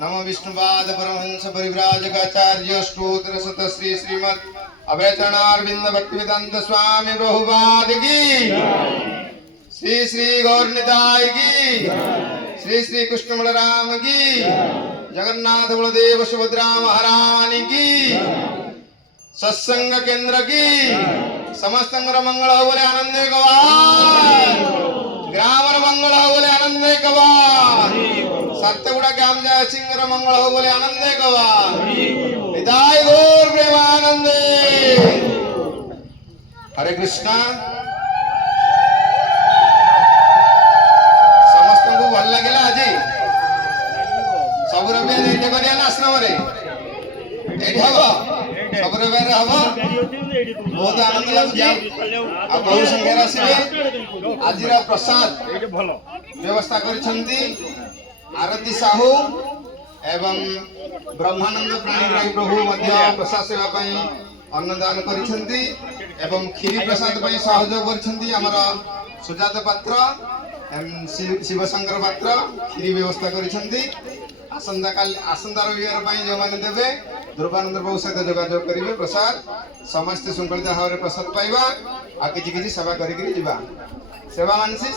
नमो विष्णुपाद परमहंस परिव्राजकाचार्य स्तोत्र सत श्री श्रीमद अभयचरणारविंद भक्तिवेदांत स्वामी बहुपाद की श्री श्री गौरनिताय की श्री श्री कृष्ण बलराम की जगन्नाथ बलदेव सुभद्रा महारानी की सत्संग केंद्र की समस्त मंगल हो बोले आनंद गवार ग्राम मंगल हो बोले आनंद गवार सत्यगुड़ा ग्राम जय सिंह मंगल हो बोले आनंद गवार निताय गौर प्रेमानंद हरे कृष्णा समस्त को भल लगे आज सब रविवार आश्रम सब रविवार हम बहुत आनंद लगुच बहु संख्यार आसवे आज प्रसाद व्यवस्था कर आरती साहू एवं ब्रह्मानंद प्राणी प्रभु प्रसाद सेवा अन्नदान कर खीरी प्रसाद सहयोग कर सुजात पात्र शिवशंकर पात्र खीरी व्यवस्था कर आसंता रविवार जो मैंने देवे ध्रुवानंद प्रभु सहित जोगाजोग करेंगे प्रसाद समस्त श्रृंखलित भाव में प्रसाद पाइबा आ कि सेवा कर सेवा मानसी